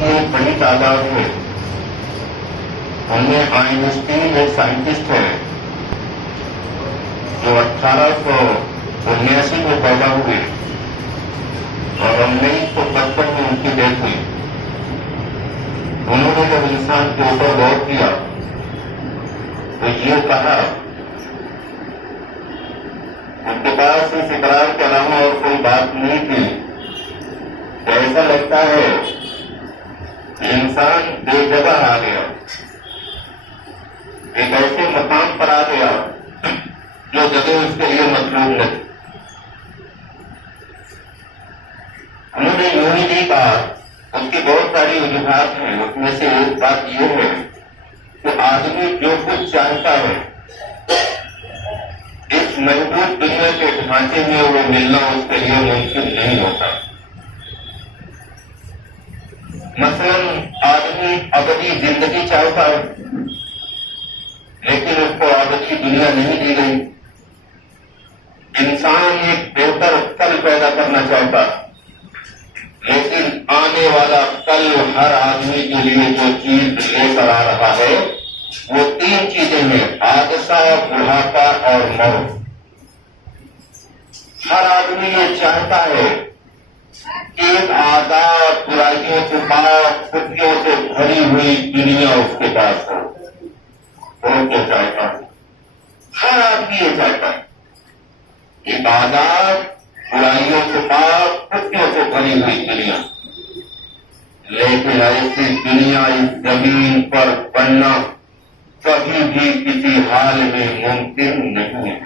کی ایک بڑی تعداد ہے. ان میں آئنسٹین ایک سائنٹسٹ ہے جو 1879 میں پیدا ہوئے اور 1955 میں ان کی ڈیتھ ہوئی. انہوں نے جب انسان کے اوپر غور کیا تو یہ کہا ان کے پاس اس اقرار کے علاوہ اور کوئی بات نہیں تھی کہ ایسا لگتا ہے کہ انسان بے جگہ آ گیا، ایک ایسے مقام پر آ گیا جو جگہ اس کے لیے مطلوب نہیں. انہوں نے یوں ہی نہیں کہا، اس کی بہت ساری وجوہات ہیں. اس میں سے ایک بات یہ ہے کہ آدمی جو کچھ چاہتا ہے اس محدود دنیا کے ڈھانچے میں وہ ملنا اس کے لیے ممکن نہیں ہوتا. مثلاً آدمی ابدی زندگی چاہتا ہے لیکن اس کو ابدی دنیا نہیں دی گئی. انسان ایک بہتر کل پیدا کرنا چاہتا لیکن آنے والا کل ہر آدمی کے لیے جو چیز لے کر آ رہا ہے وہ 3 چیزیں ہیں: حادثہ، بڑھاپا اور موت. ہر آدمی یہ چاہتا ہے کہ ایک آزاد، برائیوں سے پاک، خوشیوں سے بھری ہوئی دنیا اس کے پاس ہو. وہ کیا چاہتا ہے؟ ہر آدمی یہ چاہتا ہے ایک آزاد، برائیوں سے پاک، خوشیوں سے بھری ہوئی دنیا. لیکن ایسی دنیا اس زمین پر بننا کبھی بھی کسی حال میں ممکن نہیں ہے.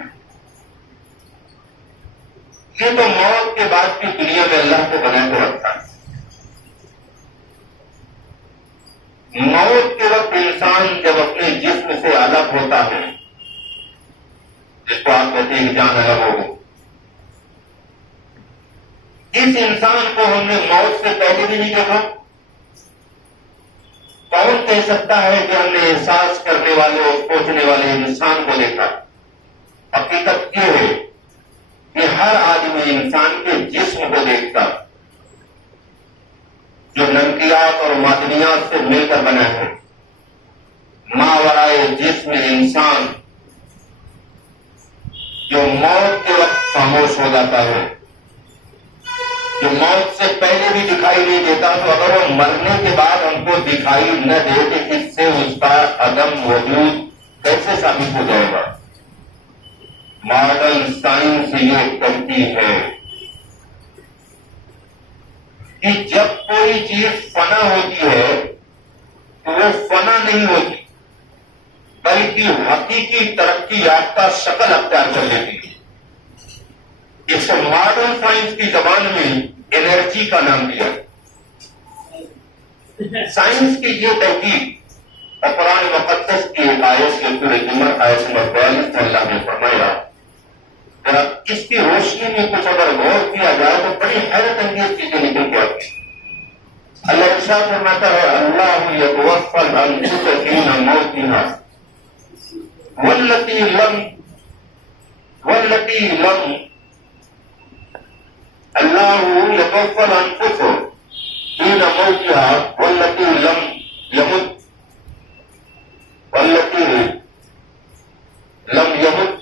یہ تو موت کے بعد کی دنیا میں اللہ کو بنا کے رکھتا ہے. موت کے وقت انسان جب اپنے جسم سے الگ ہوتا ہے، جس کو آپ کہتے ہیں کہ جان الگ ہو، اس انسان کو ہم نے موت سے پہلے بھی نہیں دیکھا. کون کہہ سکتا ہے کہ ہم نے احساس کرنے والے اور سوچنے والے انسان کو دیکھا؟ حقیقت یہ ہے کہ ہر آدمی انسان کے جسم کو دیکھتا جو نمکیات اور معدنیات سے مل کر بنا ہے. ماورائے جسم انسان جو موت کے وقت خاموش ہو جاتا ہے، جو موت سے پہلے بھی دکھائی نہیں دیتا، تو اگر وہ مرنے کے بعد ہم کو دکھائی نہ دے تو اس سے اس کا عدم وجود کیسے ثابت ہو جائے گا؟ ماڈرن سائنس یہ کہتی ہے کہ جب کوئی چیز فنا ہوتی ہے تو وہ فنا نہیں ہوتی بلکہ حقیقی ترقی یافتہ شکل اختیار کر لیتی ہے. اس کو ماڈرن سائنس کی زبان میں انرجی کا نام دیا. سائنس کی یہ تحقیق اور قرآن مقدس کی ایک آیت کے سورہ زمر آیت نمبر 42 میں اللہ نے فرمایا، ذرا اس کی روشنی میں کچھ اگر غور کیا جائے تو بڑی حیرت انگیز چیزیں نکل کے آتی ہیں. اللہ ارشاد فرماتا ہے، اللہ یتوفی الانفس حین موتها والتي لم اللہ یتوفی الانفس حین موتها والتي لم يمت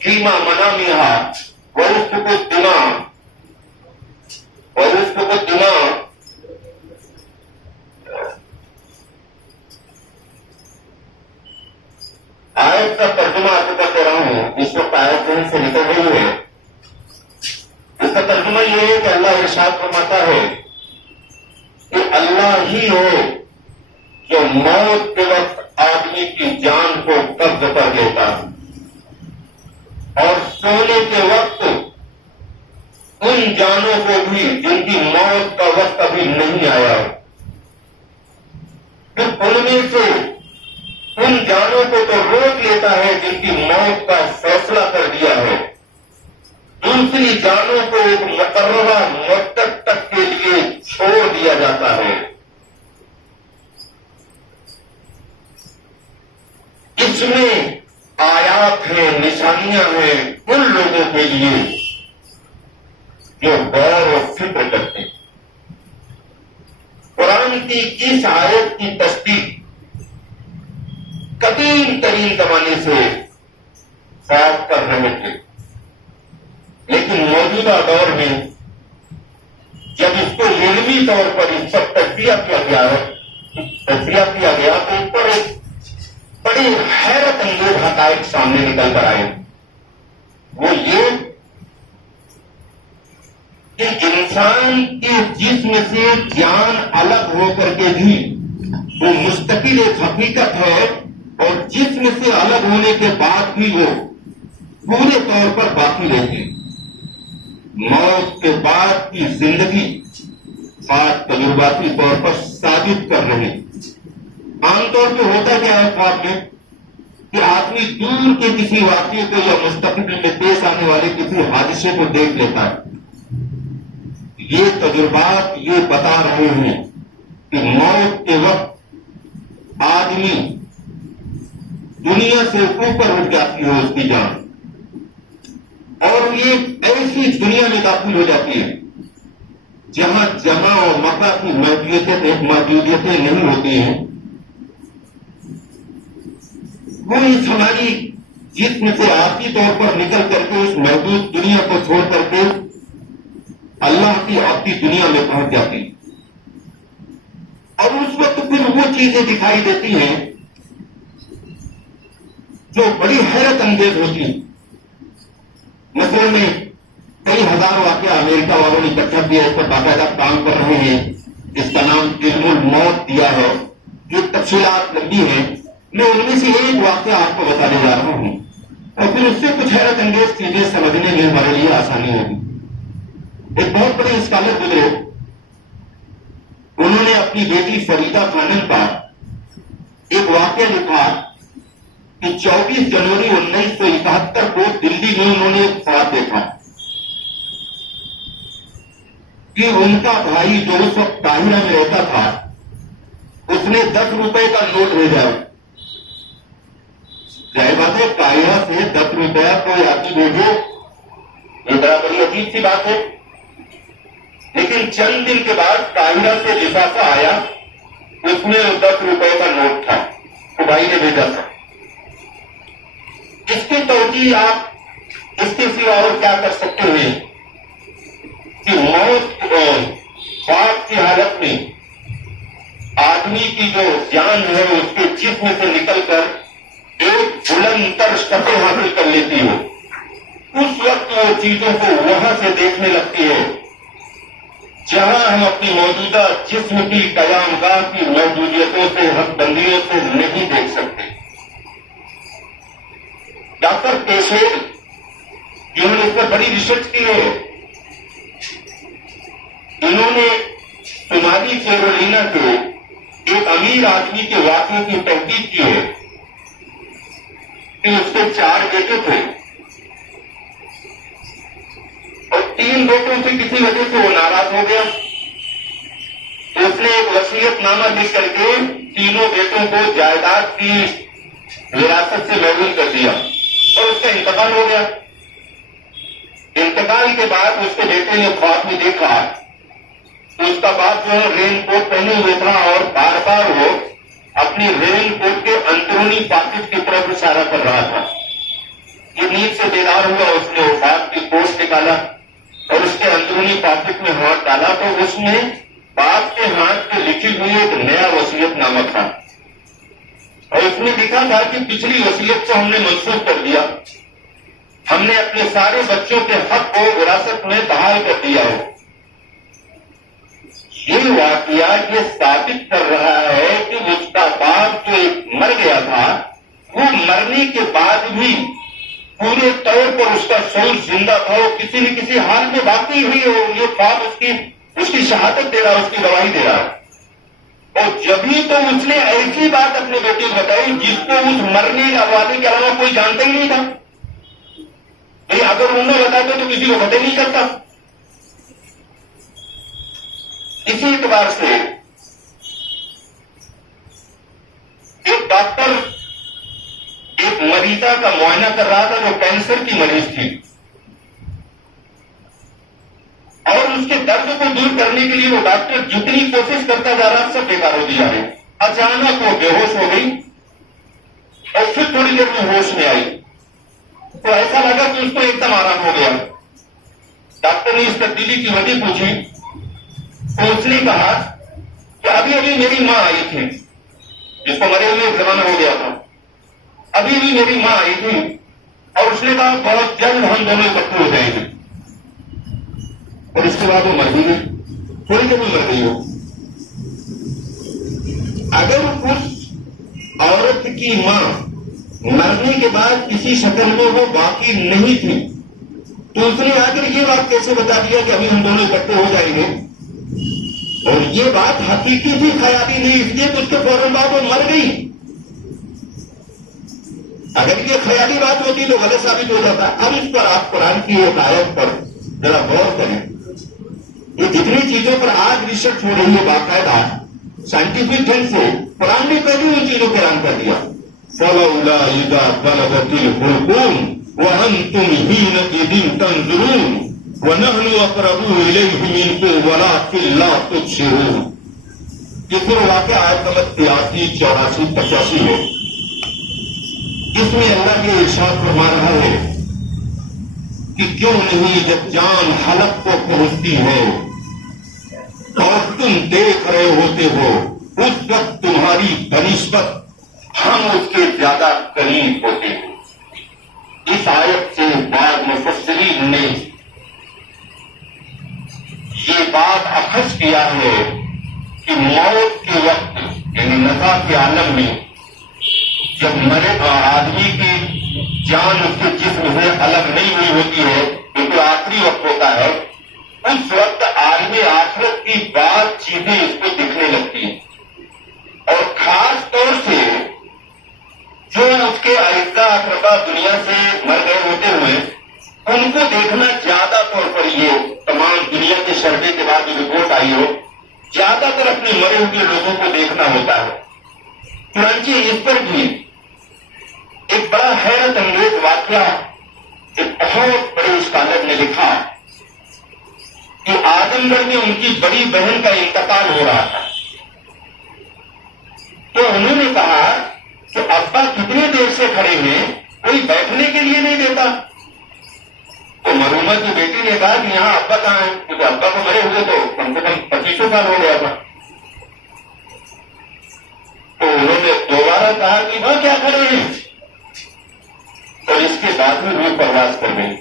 فيما منامها ويسفك الدماء آیت کا ترجمہ آپ کو کہہ رہا ہوں، اس وقت آیت کہیں سے نکل رہی ہے. اس کا ترجمہ یہ ہے کہ اللہ ارشاد فرماتا ہے کہ اللہ ہی ہے جو موت کے وقت آدمی کی جان کو قبض کر لیتا ہے اور سونے کے وقت ان جانوں کو بھی جن کی موت کا وقت ابھی نہیں آیا، پھر ان میں سے ان جانوں کو تو روک لیتا ہے جن کی موت کا فیصلہ کر دیا ہے، دوسری جانوں کو ایک مقررہ مدت تک کے لیے چھوڑ دیا جاتا ہے. اس میں آیات ہیں، نشانیاں ہیں ان لوگوں کے لیے جو غور و فکر کرتے ہیں. قرآن کی اس آیت کی تصدیق قدیم ترین زمانے سے صاف کر رہے تھے، لیکن موجودہ دور میں جب اس کو علمی طور پر اس پر تجزیہ کیا گیا تو اس پر ایک بڑی حیرت انگیز حقائق سامنے نکل کر آئے۔ وہ یہ کہ انسان کے جسم سے جان الگ ہو کر کے بھی وہ مستقل ایک حقیقت ہے، اور جسم سے الگ ہونے کے بعد بھی وہ پورے طور پر باقی رہتے۔ موت کے بعد کی زندگی بات تجرباتی طور پر ثابت کر رہے۔ عام طور پہ ہوتا کیا ہے خواب میں کہ آدمی دور کے کسی واقعے کو یا مستقبل میں پیش آنے والے کسی حادثے کو دیکھ لیتا ہے۔ یہ تجربات یہ بتا رہے ہیں کہ موت کے وقت آدمی دنیا سے اوپر اٹھ جاتی ہے اس کی جان، اور یہ ایسی دنیا میں داخل ہو جاتی ہے جہاں جہاں اور مکہ کی موجودیتیں نہیں ہوتی ہیں۔ وہ اس ہماری جسم سے آخری طور پر نکل کر کے اس محدود دنیا کو چھوڑ کر کے اللہ کی آخری دنیا میں پہنچ جاتی، اور اس وقت پھر وہ چیزیں دکھائی دیتی ہیں جو بڑی حیرت انگیز ہوتی ہیں۔ مثلاً میں کئی ہزار واقعہ امریکہ والوں نے اکٹھا کیا، اس پر باقاعدہ کام کر رہے ہیں، اس کا نام علم الموت دیا ہے، جو تفصیلات لمبی ہیں۔ میں ان میں سے ایک واقعہ آپ کو بتانے جا رہا ہوں، اور پھر اس سے کچھ حیرت انگیز چیزیں سمجھنے میں ہمارے لیے آسانی ہوگی۔ ایک بہت بڑے اسکالر گزرے، انہوں نے اپنی بیٹی فریدہ خانم کا ایک واقعہ لکھا کہ 24 جنوری 1971 کو دلی میں انہوں نے ایک خواب دیکھا کہ ان کا بھائی جو اس وقت قاہرہ میں رہتا تھا، اس نے 10 روپے کا نوٹ بھیجا۔ ظاہر بات ہے قاہرہ سے 10 روپیہ کوئی آدمی بھیجو، یہ بڑی عجیب سی بات ہے، لیکن چند دن کے بعد قاہرہ سے لفافہ آیا، اس میں 10 روپے کا نوٹ تھا، تو بھائی نے بھیجا تھا۔ اس کی توجیہ آپ اس کے سوا اور کیا کر سکتے ہیں کہ موت خواب کی حالت میں آدمی کی جو جان ہے اس کے جسم سے نکل کر ایک بلند تر سطح حاصل کر لیتی ہو، اس وقت وہ چیزوں کو وہاں سے دیکھنے لگتی ہے جہاں ہم اپنی موجودہ جسم کی قیام گاہ کی موجودیتوں سے حد بندیوں سے نہیں دیکھ سکتے۔ ڈاکٹر پیشیر جنہوں نے اس پر بڑی ریسرچ کی ہے، انہوں نے شمالی کیرولینا کے ایک امیر آدمی کے واقعے کی تحقیق کی ہے کہ اس کے 4 بیٹے تھے، اور 3 بیٹوں سے کسی وجہ سے وہ ناراض ہو گیا، تو اس نے ایک وصیت نامہ لکھ کر کے 3 بیٹوں کو جائیداد کی وراثت سے محروم کر دیا، اور اس کا انتقال ہو گیا۔ انتقال کے بعد اس کے بیٹے نے خواب میں دیکھا تو اس کا باپ جو ہے رین کوٹ پہنے ہوئے تھا، اور بار بار وہ اپنی رین کوٹ کے اندرونی پاکٹ کی طرف اشارہ کر رہا تھا۔ یہ نیند سے بیدار ہوا، اس نے وفات کی پوسٹ نکالا اور اس کے اندرونی پاکٹ میں ہاتھ ڈالا تو اس میں باپ کے ہاتھ پہ لکھی ہوئی ایک نیا وصیت نامہ تھا، اور اس نے لکھا تھا کہ پچھلی وصیت کو ہم نے منسوخ کر دیا، ہم نے اپنے سارے بچوں کے حق کو وراثت میں بحال کر دیا ہو۔ یہ واقعہ یہ ثابت کر رہا ہے کہ اس کا باپ جو مر گیا تھا، وہ مرنے کے بعد بھی پورے طور پر اس کا شعور زندہ تھا، وہ کسی نہ کسی حال میں باقی ہوئی ہو۔ یہ خواب اس کی شہادت دے رہا، اس کی گواہی دے رہا، اور جبھی تو اس نے ایسی بات اپنے بیٹے کو بتائی جس کو اس مرنے والے کے علاوہ کوئی جانتا ہی نہیں تھا۔ اگر انہوں نے بتایا تو کسی کو پتہ نہیں کرتا۔ اسی اعتبار سے ایک ڈاکٹر ایک مریضہ کا معائنہ کر رہا تھا جو کینسر کی مریض تھی۔ اور اس کے درد کو دور کرنے کے لیے وہ ڈاکٹر جتنی کوشش کرتا جا رہا سب بیکار ہوتی جا رہی. اچانک وہ بے ہوش ہو گئی اور پھر تھوڑی دیر میں ہوش میں آئی تو ایسا لگا کہ اس کو ایک دم آرام ہو گیا. ڈاکٹر نے اس تبدیلی کی وجہ پوچھی تو اس نے کہا کہ ابھی ابھی میری ماں آئی تھی جس کو مرے ہوئے ایک زمانہ ہو گیا تھا. ابھی بھی میری ماں آئی تھی اور اس نے کہا بہت جلد ہم دونوں اکٹھے ہو جائیں گے. اور اس کے بعد وہ مر گئی. تھوڑی دیر میں مر گئی. ہو اگر اس عورت کی ماں مرنے کے بعد کسی شکل میں وہ باقی نہیں تھی تو اس نے آ کر یہ بات کیسے بتا دیا کہ ابھی ہم دونوں اکٹھے ہو جائیں گے؟ اور یہ بات حقیقی تھی، خیالی نہیں، اس لیے تو اس کے فوراً بعد وہ مر گئی. اگر یہ خیالی بات ہوتی تو غلط ثابت ہو جاتا. اب اس پر آپ قرآن کی ایک آیت پر ذرا غور کریں. یہ جتنی چیزوں پر آج ریسرچ ہو رہی ہے باقاعدہ سائنٹیفک ڈھنگ سے، قرآن نے پہلے ان چیزوں کو اعلان کر دیا. فَلَوْلَا إِذَا بَلَغَتِ الْحُلْقُومَ وَأَنْتُمْ حِينَئِذٍ تَنظُرُونَ وَنَحْنُ أَقْرَبُ إِلَيْهِ مِنكُمْ وَلَٰكِن لَّا تُبْصِرُونَ. یہ پورا واقعہ آیت نمبر 83، 84، 85 ہے. اس میں اللہ یہ ارشاد فرما رہا ہے کہ کیوں نہیں جب جان حلق کو پہنچتی ہے اور تم دیکھ رہے ہوتے ہو اس وقت تمہاری بنسبت ہم اس کے زیادہ قریب ہوتے ہیں. اس آیت سے بعض مفسرین نے یہ بات اخذ کیا ہے کہ موت کے وقت یعنی نزا کے عالم میں جب مرے آدمی کی جان اس کے جسم سے الگ نہیں ہوئی ہوتی ہے کیونکہ آخری وقت ہوتا ہے، اس وقت عالم آخرت کی بات چیزیں اس کو دکھنے لگتی ہیں. اور خاص طور سے جو اس کے اعزا اقربا دنیا سے مر گئے ہوتے ہوئے ان کو دیکھنا زیادہ طور پر، یہ تمام دنیا کے سروے کے بعد جو رپورٹ آئی ہو، زیادہ تر اپنے مرے ہوئے لوگوں کو دیکھنا ہوتا ہے. چنانچہ اس پر بھی ایک بڑا حیرت انگیز واقعہ ایک بہت بڑے اسکالر نے لکھا کہ اعظم گڑھ میں ان کی بڑی بہن کا انتقال ہو رہا تھا تو انہوں نے کہا کہ ابا کتنے دیر سے کھڑے ہیں، کوئی بیٹھنے کے لیے نہیں دیتا. تو مرحومہ کی بیٹی نے کہا کہ یہاں ابا کہاں ہے، کیونکہ ابا کو مرے ہوئے تو کم سے کم 25 سال ہو گیا تھا. تو انہوں نے دوبارہ کہا کہ وہاں کیا کھڑے ہیں، اور اس کے بعد میں روح پرواز کر گئی.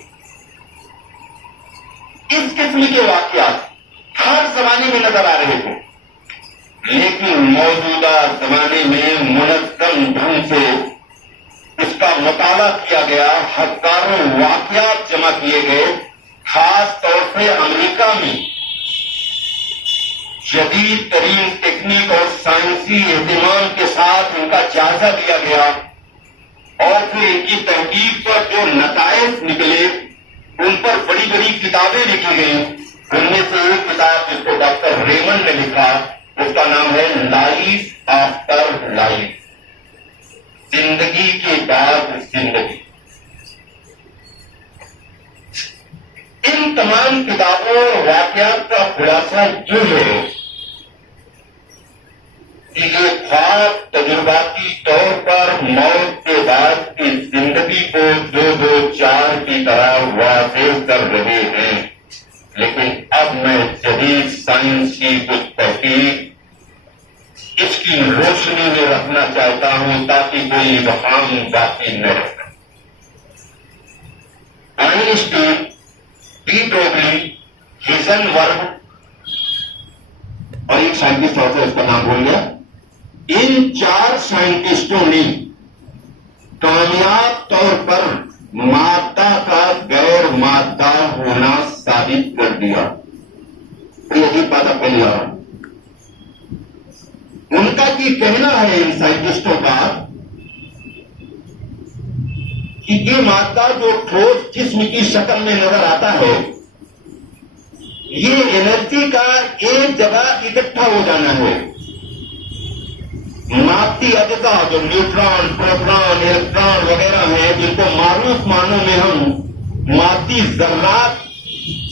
اس قسم کے واقعات ہر زمانے میں نظر آ رہے تھے، لیکن موجودہ زمانے میں منظم ڈھنگ سے اس کا مطالعہ کیا گیا، ہزاروں واقعات جمع کیے گئے. خاص طور سے امریکہ میں جدید ترین ٹیکنیک اور سائنسی اہتمام کے ساتھ ان کا جائزہ لیا گیا اور پھر ان کی تحقیق پر جو نتائج نکلے ان پر بڑی بڑی کتابیں لکھی گئیں. ان میں سے ایک کتاب جس کو ڈاکٹر ریمن نے لکھا، اس کا نام ہے لائف آفٹر لائف، زندگی کے بعد زندگی. ان تمام کتابوں اور واقعات کا خلاصہ یہ ہے کہ یہ خواب تجرباتی طور پر موت کے بعد کی زندگی کو 2-2-4 کی طرح واضح کر رہے ہیں. لیکن اب میں جدید سائنس کی کچھ تحقیق اس کی روشنی میں رکھنا چاہتا ہوں تاکہ کوئی مقام باقی نہ رہے. آئنسٹین، ڈی بروگلی، ہیزنبرگ اور ایک سائنٹسٹ اور اس کا نام بھول گیا، ان 4 سائنٹسٹوں نے کامیاب طور پر مادہ کا غیر مادہ ہونا ثابت کر دیا. یہی بات آپ پہلے آ رہا ہوں. ان کا یہ کہنا ہے ان سائنٹسٹوں کا کہ یہ مادہ جو ٹھوس جسم کی شکل میں نظر آتا ہے یہ انرجی کا ایک جگہ اکٹھا ہو جانا ہے. مادی اجزاء جو نیوٹران، پروٹون، الیکٹران وغیرہ ہیں جن کو معروف معنوں میں ہم مادی ذرات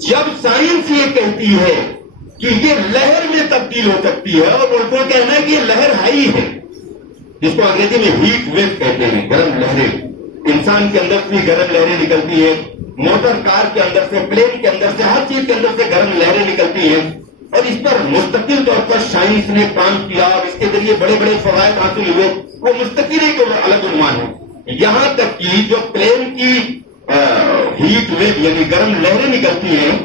جب سائنس یہ کہتی ہے کہ یہ لہر میں تبدیل ہو سکتی ہے اور ان کو کہنا ہے کہ یہ لہر ہے ہی ہے، جس کو انگریزی میں ہیٹ ویو کہتے ہیں، گرم لہریں، انسان کے اندر سے گرم لہریں نکلتی ہیں، موٹر کار کے اندر سے، پلین کے اندر سے، ہر چیز کے اندر سے گرم لہریں نکلتی ہیں، اور اس پر مستقل طور پر سائنس نے کام کیا اور اس کے ذریعے بڑے بڑے فوائد حاصل ہوئے، وہ مستقل ایک الگ عنوان ہے۔ یہاں تک کہ جو پلین کی ہیٹ ویو یعنی گرم لہریں نکلتی ہیں،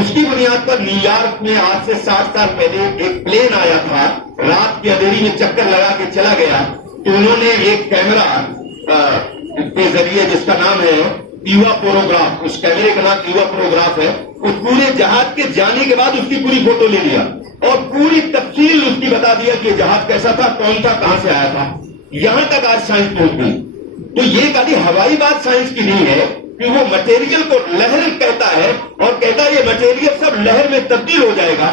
اس کی بنیاد پر نیو یارک میں آج سے 60 سال پہلے ایک پلین آیا تھا، رات کی اندھیری میں چکر لگا کے چلا گیا، تو انہوں نے ایک کیمرہ کے ذریعے، جس کا نام ہے ایوا پروگراف، اس کیمرے کا نام ایوا پروگراف ہے، اس پورے جہاز کے جانے کے بعد اس کی پوری فوٹو لے لیا اور پوری تفصیل اس کی بتا دیا کہ جہاز کیسا تھا، کون تھا، کہاں سے آیا تھا۔ یہاں تک آج سائنس پہنچ گئی۔ تو یہ خالی ہوائی بات سائنس کی نہیں ہے کہ وہ مٹیریل کو لہر کہتا ہے اور کہتا ہے یہ مٹیریل سب لہر میں تبدیل ہو جائے گا،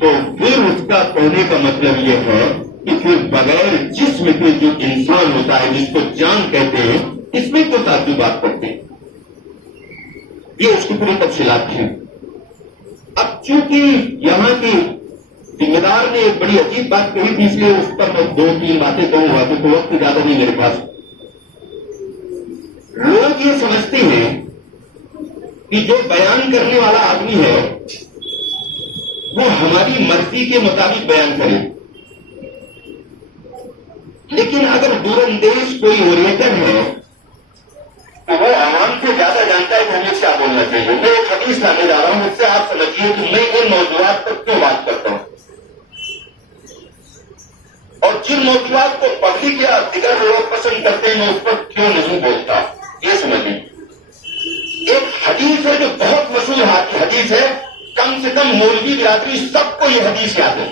تو پھر اس کا کہنے کا مطلب یہ ہے کہ پھر بغیر جسم کے جو انسان ہوتا ہے، جس کو جان کہتے ہیں، اس میں کیوں تعجبات کرتے ہیں؟ یہ اس کی پوری تفصیلات ہیں۔ اب چونکہ یہاں کی ذمہ دار نے ایک بڑی عجیب بات کہی تھی، اس لیے اس پر میں 2-3 باتیں کہوں گا، تو وقت زیادہ نہیں میرے پاس۔ لوگ یہ سمجھتے ہیں کہ جو بیان کرنے والا آدمی ہے وہ ہماری مرضی کے مطابق بیان کرے، لیکن اگر دور اندیش کوئی اوریٹر ہے تو وہ عوام سے زیادہ جانتا ہے کہ ہمیں کیا بولنا چاہیے۔ میں ایک حدیث لانے جا رہا ہوں، اس سے آپ سمجھیے کہ میں ان موضوعات پر کیوں بات کرتا ہوں اور جن موضوعات کو پبلک یا دیگر لوگ پسند کرتے ہیں میں اس پر کیوں نہیں بولتا، یہ سمجھیں۔ ایک حدیث ہے جو بہت مشہور حدیث ہے، کم سے کم مولوی برادری سب کو یہ حدیث یاد ہے،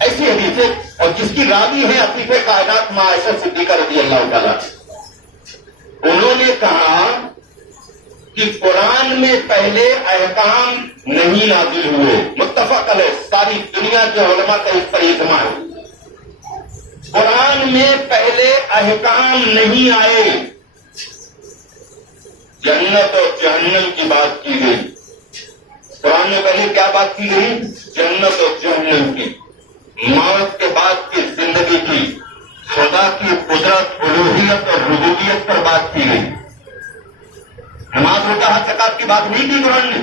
ایسی حدیث ہے، اور جس کی راوی ہے عفیف کائنات ماں عائشہ صدیقہ رضی اللہ تعالیٰ۔ انہوں نے کہا کہ قرآن میں پہلے احکام نہیں نازل ہوئے، متفق علیہ، ساری دنیا کے علماء کا اس پر اجماع ہے، قرآن میں پہلے احکام نہیں آئے، جنت اور جہنم کی بات کی گئی۔ قرآن میں پہلے کیا بات کی گئی؟ جنت اور جہنم کی، موت کے بعد کی زندگی کی، خدا کی قدرت، الوہیت اور ربوبیت پر بات کی گئی۔ نماز روزہ حج زکات کی بات نہیں کی قرآن نے۔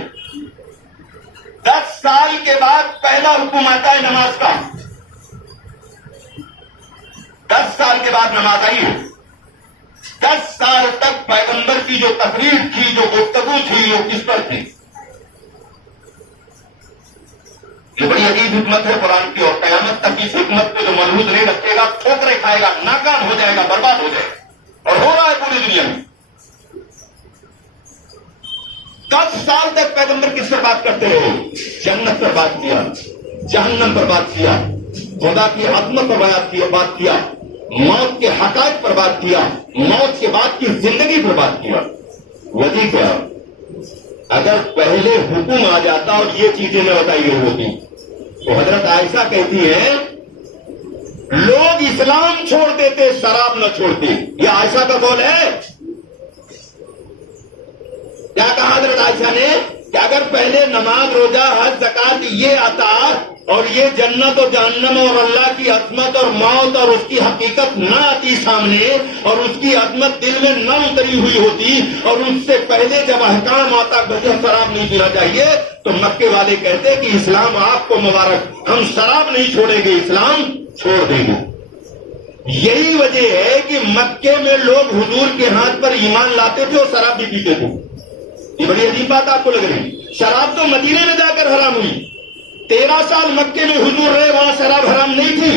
10 سال کے بعد پہلا حکم آتا ہے نماز کا، 10 سال کے بعد نماز آئی ہے۔ 10 سال تک پیغمبر کی جو تقریر تھی، جو گفتگو تھی، وہ کس پر تھی؟ یہ بڑی عجیب حکمت ہے قرآن کی، اور قیامت تک اس حکمت کو جو ملحوظ نہیں رکھے گا ٹھوکریں کھائے گا، ناکام ہو جائے گا، برباد ہو جائے گا، اور ہو رہا ہے پوری دنیا میں۔ 10 سال تک پیغمبر کس پر بات کرتے رہے؟ جنت پر بات کیا، جہنم پر بات کیا، خدا کی عظمت پر بات کیا، موت کے حقائق پر بات کیا، موت کے بعد کی زندگی پر بات کیا۔ وجہ کیا؟ اگر پہلے حکم آ جاتا اور یہ چیزیں نہ بتائی گئی ہوتی تو حضرت عائشہ کہتی ہے لوگ اسلام چھوڑ دیتے، شراب نہ چھوڑتے۔ یہ عائشہ کا قول ہے۔ کیا کہا حضرت عائشہ نے کہ اگر پہلے نماز روزہ حج زکات یہ آتا اور یہ جنت و جہنم اور اللہ کی عظمت اور موت اور اس کی حقیقت نہ آتی سامنے، اور اس کی عظمت دل میں نہ اتری ہوئی ہوتی، اور اس سے پہلے جب احکام آتا کہ شراب نہیں پینا چاہیے، تو مکے والے کہتے کہ اسلام آپ کو مبارک، ہم شراب نہیں چھوڑیں گے، اسلام چھوڑ دیں گے۔ یہی وجہ ہے کہ مکے میں لوگ حضور کے ہاتھ پر ایمان لاتے تھے اور شراب بھی پیتے تھے۔ یہ بڑی عجیب بات آپ کو لگ رہی، شراب تو مدینے میں جا کر حرام ہوئی، 13 سال مکے میں حضور رہے، وہاں شراب حرام نہیں تھی۔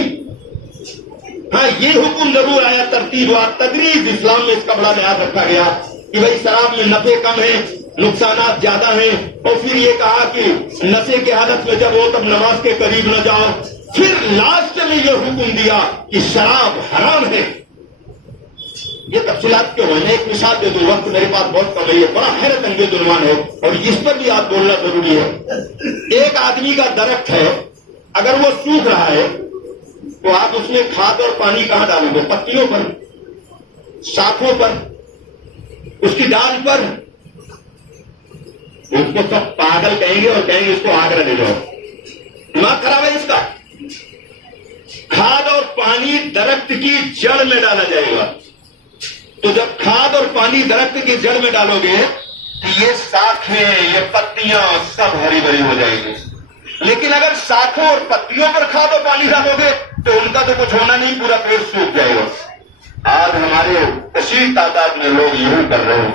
ہاں یہ حکم ضرور آیا، ترتیب و تدریج اسلام میں اس کا بڑا لحاظ رکھا گیا کہ بھائی شراب میں نفع کم ہے، نقصانات زیادہ ہیں، اور پھر یہ کہا کہ نشے کے حالت میں جب ہو تب نماز کے قریب نہ جاؤ۔ پھر لاسٹ میں یہ حکم دیا کہ شراب حرام ہے۔ یہ تفصیلات کیوں ہیں؟ ایک مثال دے دوں، وقت میرے پاس بہت کم ہے، یہ بڑا حیرت انگیز عنوان ہے اور اس پر بھی آپ بولنا ضروری ہے۔ ایک آدمی کا درخت ہے، اگر وہ سوکھ رہا ہے تو آپ اس میں کھاد اور پانی کہاں ڈالیں گے؟ پتیوں پر، شاخوں پر، اس کی ڈال پر؟ اس کو سب پاگل کہیں گے اور کہیں گے اس کو آگرہ لے جاؤ. دماغ خراب ہے اس کا. کھاد اور پانی درخت کی جڑ میں ڈالا جائے گا. تو جب کھاد اور پانی درخت کی جڑ میں ڈالو گے تو یہ شاخیں یہ پتیاں سب ہری بھری ہو جائیں گی. لیکن اگر شاخوں اور پتیوں پر کھاد اور پانی ڈالو گے تو ان کا تو کچھ ہونا نہیں, پورا پیڑ سوکھ جائے گا. آج ہمارے کثیر تعداد میں لوگ یوں کر رہے ہیں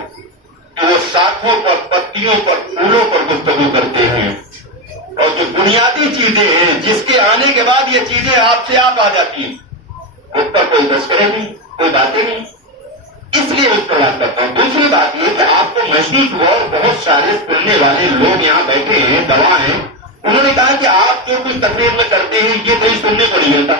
کہ وہ شاخوں پر پتیوں پر پھولوں پر گفتگو کرتے ہیں, اور جو بنیادی چیزیں ہیں جس کے آنے کے بعد یہ چیزیں آپ سے آپ آ جاتی ہیں اس پر کوئی تذکرے نہیں, کوئی باتیں نہیں. اس لیے اس پر بات کرتا ہوں. دوسری بات یہ کہ آپ کو محسوس ہوا اور بہت سارے سننے والے لوگ یہاں بیٹھے ہیں گواہ ہیں, انہوں نے کہا کہ آپ جو کچھ تقریر میں کرتے ہیں یہ کہیں سننے کو نہیں ملتا.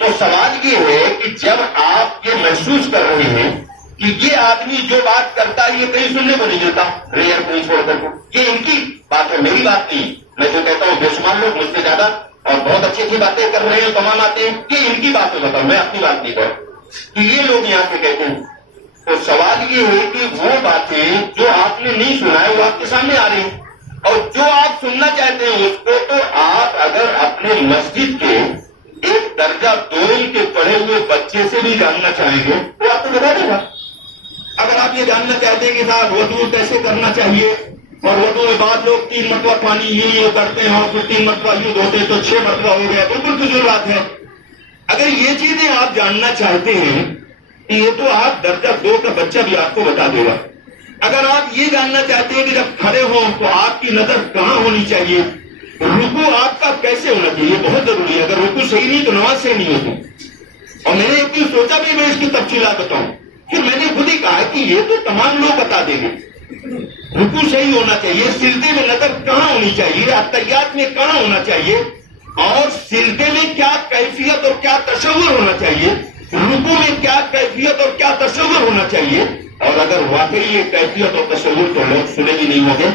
تو سوال یہ ہے کہ جب آپ یہ محسوس کر رہے ہیں کہ یہ آدمی جو بات کرتا ہے یہ کہیں سننے کو نہیں ملتا, ریئر کوئی چھوڑ کر, یہ ان کی بات ہے, میری بات نہیں. میں جو کہتا ہوں بے شمار لوگ مجھ سے زیادہ اور بہت اچھی اچھی باتیں کر رہے ہیں, تمام آتے ہیں, یہ ان کی بات بتاؤں, میں اپنی بات نہیں کروں کہ یہ لوگ یہاں سے کہتے ہیں. تو سوال یہ ہے کہ وہ باتیں جو آپ نے نہیں سنا ہے وہ آپ کے سامنے آ رہی ہیں, اور جو آپ سننا چاہتے ہیں اس کو تو آپ اگر اپنے مسجد کے ایک درجہ دوم کے پڑھے ہوئے بچے سے بھی جاننا چاہیں گے تو آپ کو بتا دے گا. اگر آپ یہ جاننا چاہتے ہیں کہ صاحب وضو کیسے کرنا چاہیے, اور وضو میں بعض لوگ 3 مرتبہ پانی یوں کرتے ہیں اور پھر 3 مرتبہ یوں دھوتے ہیں تو 6 مرتبہ ہو گیا, بالکل فضول بات ہے. اگر یہ چیزیں آپ جاننا چاہتے ہیں یہ تو آپ درجہ 2 کا بچہ بھی آپ کو بتا دے گا. اگر آپ یہ جاننا چاہتے ہیں کہ جب کھڑے ہوں تو آپ کی نظر کہاں ہونی چاہیے, رکوع آپ کا کیسے ہونا چاہیے, بہت ضروری ہے. اگر رکوع صحیح نہیں تو نماز صحیح نہیں ہوتی. اور میں نے ایک چیز سوچا بھی میں اس کی تفصیلات بتاؤں, پھر میں نے خود ہی کہا کہ یہ تو تمام لوگ بتا دیں گے. رکوع صحیح ہونا چاہیے, سجدے میں نظر کہاں ہونی چاہیے, اتحیات میں کہاں ہونا چاہیے, اور سجدے میں کیا کیفیت اور کیا تصور ہونا چاہیے, رکوع میں کیا کیفیت اور کیا تصور ہونا چاہیے. اور اگر واقعی یہ کیفیت اور تصور تو لوگ سنے بھی نہیں ہوگے,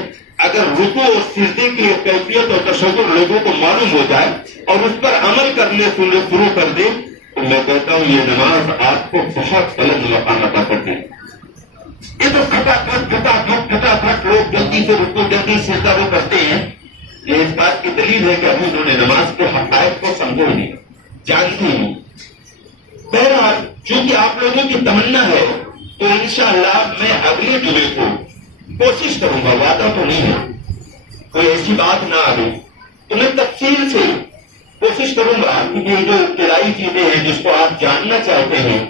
اگر رکوع اور سجدے کی کیفیت اور تصور لوگوں کو معلوم ہو جائے اور اس پر عمل کرنے شروع کر دے تو میں کہتا ہوں یہ نماز آپ کو بہت بلند مقام عطا کرتی ہے. یہ تو کھٹا لوگ جلدی سے رکوع جلدی سجدہ وہ کرتے ہیں, یہ اس بات کی دلیل ہے کہ ابھی انہوں نے نماز کے حقائق کو سمجھا نہیں, جانتے نہیں. بہرحال چونکہ آپ لوگوں کی تمنا ہے تو انشاءاللہ میں اگلے جمعے کو کوشش کروں گا, وعدہ تو نہیں ہے, کوئی ایسی بات نہ آ گئی تو میں تفصیل سے کوشش کروں گا کہ یہ جو ابتدائی چیزیں ہیں جس کو آپ جاننا چاہتے ہیں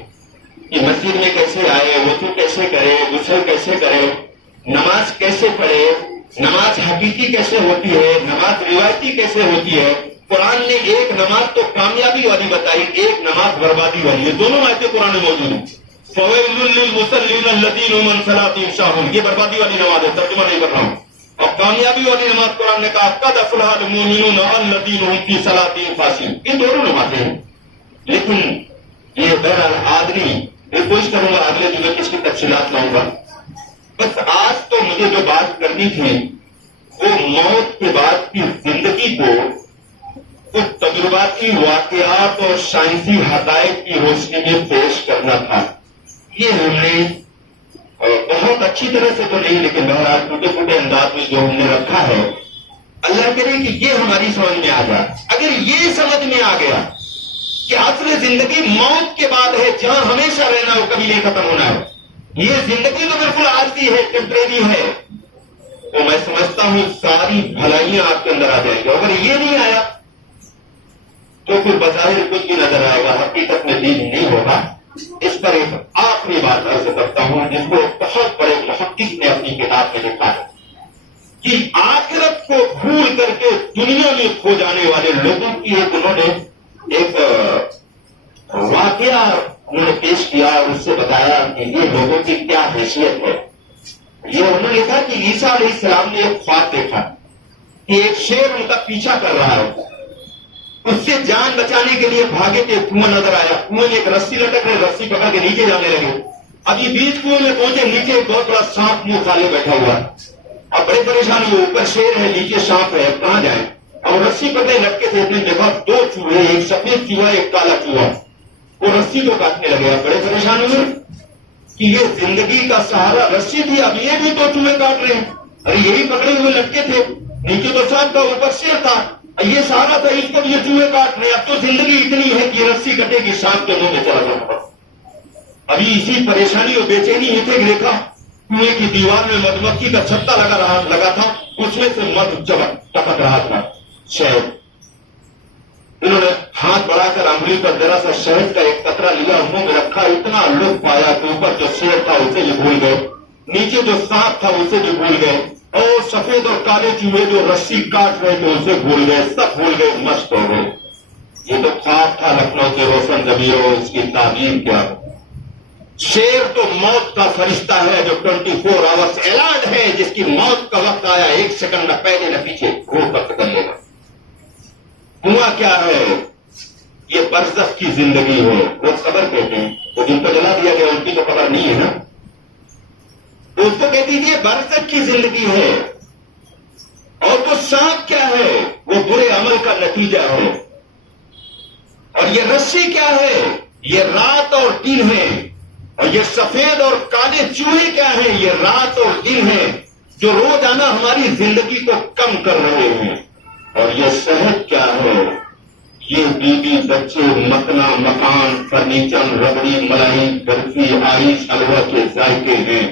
کہ مسجد میں کیسے آئے, وضو کیسے کرے, غسل کیسے کرے, نماز کیسے پڑھے, نماز حقیقی کیسے ہوتی ہے, نماز روایتی کیسے ہوتی ہے. قرآن نے ایک نماز تو کامیابی والی بتائی, ایک نماز بربادی والی ہے, دونوں آیتیں قرآن میں موجود ہیں. فویل للمصلین الذین هم عن صلاتهم ساہون, یہ بربادی والی نماز ہے, ترجمہ نہیں کر رہا ہوں. اور کامیابی والی نماز قرآن نے کہا قد افلح المؤمنون الذین هم فی صلاتهم خاشعون, یہ دونوں نمازیں ہیں. لیکن یہ بہرحال آدمی میں کوشش کروں گا اگلے جمعے کی اس کی تفصیلات لاؤں گا. بس آج تو مجھے جو بات کرنی تھی وہ موت کے بعد کی زندگی کو کچھ تجرباتی واقعات اور سائنسی حقائق کی روشنی میں پیش کرنا تھا. یہ ہم نے بہت اچھی طرح سے تو نہیں, لیکن بہرحال ٹوٹے پھوٹے انداز میں جو ہم نے رکھا ہے, اللہ کرے کہ یہ ہماری سمجھ میں آ جائے. اگر یہ سمجھ میں آ گیا کہ اصل زندگی موت کے بعد ہے, جہاں ہمیشہ رہنا ہو, کبھی نہیں ختم ہونا ہے, یہ زندگی تو بالکل عارضی ہے, ٹیمپریری ہے, تو میں سمجھتا ہوں ساری بھلائیاں آپ کے اندر آ جائیں گی. اگر یہ نہیں آیا تو پھر بظاہر کچھ بھی نظر آئے گا, حقیقت میں دین نہیں ہوگا. اس پر ایک آخری بات عرض کرتا ہوں جس کو بہت بڑے محقق نے اپنی کتاب میں لکھا ہے کہ آخرت کو بھول کر کے دنیا میں کھو جانے والے لوگوں کی انہوں نے ایک واقعہ انہوں نے پیش کیا اور اس سے بتایا کہ یہ لوگوں کی کیا حیثیت ہے. یہ انہوں نے کہا کہ عیسیٰ علیہ السلام نے ایک خواب دیکھا کہ ایک شیر ان کا پیچھا کر رہا ہے, اس سے جان بچانے کے لیے بھاگے تھے, کنواں نظر آیا, کنویں میں ایک رسی لٹک رہی, رسی پکڑ کے نیچے جانے لگے. اب یہ بیچ کنویں میں پہنچے, نیچے ایک بہت بڑا سانپ منہ کھالے بیٹھا ہوا, اب بڑے پریشان ہوئے, اوپر شیر ہے نیچے سانپ ہے, کہاں جائیں. اور رسی پکڑے لٹکے تھے, دیکھا 2 چوہے, ایک سفید چوہا ایک کالا چوہا, وہ رسی کو کاٹنے لگے. اب بڑے پریشان ہوئے کہ یہ زندگی کا سہارا رسی تھی, اب یہ بھی 2 چوہے کاٹ رہے ہیں. ارے یہی پکڑے ہوئے لٹکے تھے، نیچے تو سانپ تھا، اوپر شیر تھا، یہ سارا تھا، اس کو یہ چوہے کاٹنے، اب تو زندگی اتنی ہے کہ رسی کٹے گی سانپ کے منہ میں چلا جاتا۔ ابھی اسی پریشانی اور بے چینی یہ تھے کہ دیکھا کنویں کی دیوار میں مدھ مکھی کا چھتا لگا تھا، اس میں سے مدھ ٹپک رہا تھا، شہد۔ انہوں نے ہاتھ بڑھا کر انگلی پر ذرا سا شہد کا ایک قطرہ لیا، منہ میں رکھا، اتنا لطف آیا کہ اوپر جو شیر تھا اسے بھی بھول گئے، نیچے جو سانپ تھا اسے بھی بھول گئے، اور سفید اور کالے چوہے جو رسی کاٹ رہے تھے اسے بھول گئے، سب بھول گئے، مست ہو گئے۔ یہ تو خواب تھا لکھنؤ کے روشن ضمیروں، اس کی تعبیر کیا؟ شیر تو موت کا فرشتہ ہے جو 24 آورس اعلان ہے، جس کی موت کا وقت آیا 1 سیکنڈ نہ پہلے نہ پیچھے روح پر کر لے گا۔ کنواں کیا ہے؟ یہ برزخ کی زندگی ہے، وہ قبر کہتے ہیں، وہ جن کو جلا دیا گیا ان کی تو قبر نہیں ہے نا، تو اس کو کہہ دیجیے برزخ کی زندگی ہے۔ اور وہ سانپ کیا ہے؟ وہ برے عمل کا نتیجہ ہے۔ اور یہ رسی کیا ہے؟ یہ رات اور دن ہے۔ اور یہ سفید اور کالے چوہے کیا ہیں؟ یہ رات اور دن ہے جو روزانہ ہماری زندگی کو کم کر رہے ہیں۔ اور یہ صحت کیا ہے؟ یہ بیوی بچے، مکنا، مکان، فرنیچر، ربڑی، ملائی، برفی، آئس، حلوہ کے ذائقے ہیں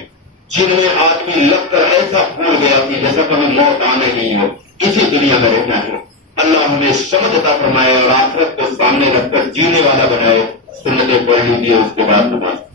جن میں آدمی لگ کر ایسا بھول گیا کہ جیسا کبھی موت آنے نہیں ہو، اسی دنیا میں رہنا ہے۔ اللہ ہمیں سمجھ عطا فرمائے اور آخرت کو سامنے رکھ کر جینے والا بنائے۔ سنتیں پڑھ لیجیے، اس کے بعد نماز۔